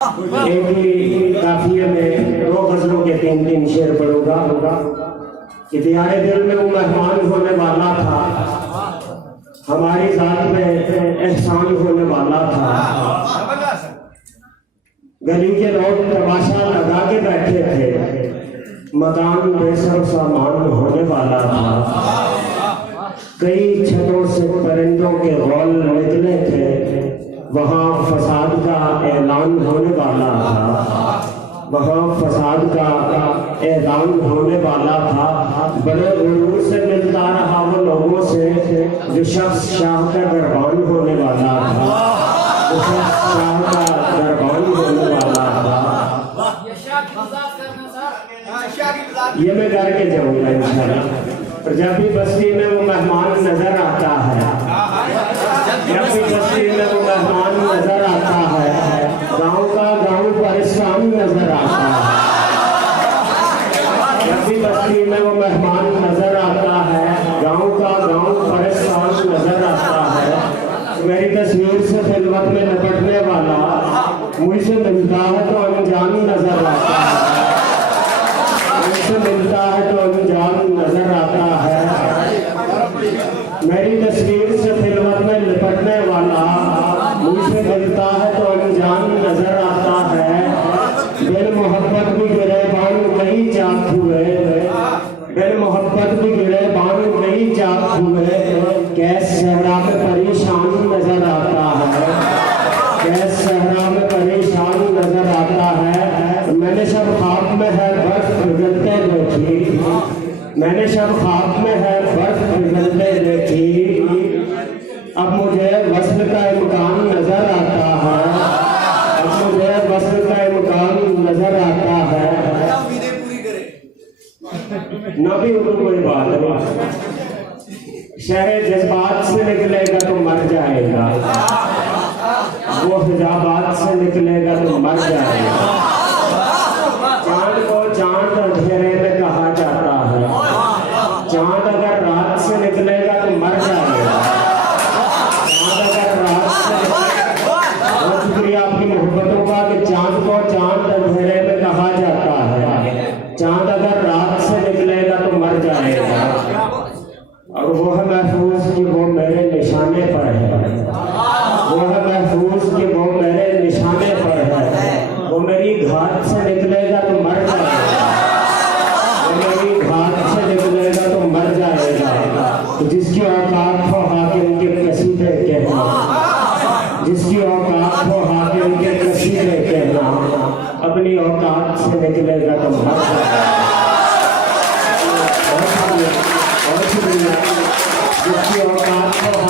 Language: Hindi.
एक ही काफिये में दो गजलों के तीन शेर पढ़ूंगा कि तुम्हारे दिल में वो मेहमान होने वाला था, हमारी जात में एहसान होने वाला था। गली के लोग तमाशा लगा के बैठे थे, मकान बेसर सामान होने वाला था। कई छतों से परिंदों के गौल निकले थे, वहाँ फसाद का ऐलान होने वाला था। वहाँ फसाद का ऐलान होने वाला था। बड़े गुरूर से मिलता रहा वो लोगों से, जो शख्स शाह का दरबान होने वाला था, जो शख्स शाह का दरबान होने वाला था। ये मैं करके जाऊंगा इंशाल्लाह। पंजाबी बस्ती में वो मेहमान नजर आता है, पंजाबी बस्ती में वो मेहमान नजर आता है, गांव का गांव परेशान नजर आता है। पंजाबी बस्ती में वो मेहमान नजर आता है, गांव का गांव परेशान नजर आता है। मेरी तस्वीर से खिलवत में निपटने वाला मुझसे मिलता है तो अनजान नजर आता है, मुझसे मिलता है तो अनजान नजर आता है। मेरी तस्वीर से खिलवत में लिपटने वाला मुझसे मिलता है तो अनजान नजर आता है। दिल मोहब्बत भी गिरेबान कई चाक हुए, दिल मोहब्बत भी गिरेबान कई चाक हुए। कैस सहरा में परेशान नजर आता है, कैस सहरा में परेशान नजर आता है। मैंने सब ख्वाब में है बर्फ पिघलते देखी, मैंने सब ख्वाब में है बर्फ पिघलते देखी। अब मुझे वस्ल का इम्कान नजर आता है, अब मुझे वस्ल का इम्कान नजर आता है। ना भी उनको कोई बात नहीं, शहर जज्बात से निकलेगा तो मर जाएगा, वो हिजाबात से निकलेगा तो मर जाएगा। चांद को चांद अंधेरे में कहा जाता है, चांद अगर रात से निकलेगा तो मर जाएगा, चांद अगर रात से। बहुत शुक्रिया आपकी मोहब्बतों का कि चांद को चांद अंधेरे में कहा जाता है, चांद अगर रात से निकलेगा तो मर जाएगा। और वो है महफूज कि वो मेरे निशाने पर है, वो है महफूज कि वो मेरे निशाने पर है। वो मेरी घाट से निकलेगा तो मर जाएगा, वो मेरी घाट से निकलेगा तो मर जाएगा। तो जिसकी औकात हो हाकिम के कसीदे कहना, जिसकी औकात हो हाकिम के कसीदे कहना, अपनी औकात से निकलेगा तो मर जाएगा। बहुत शुक्रिया, जिसकी औकात हो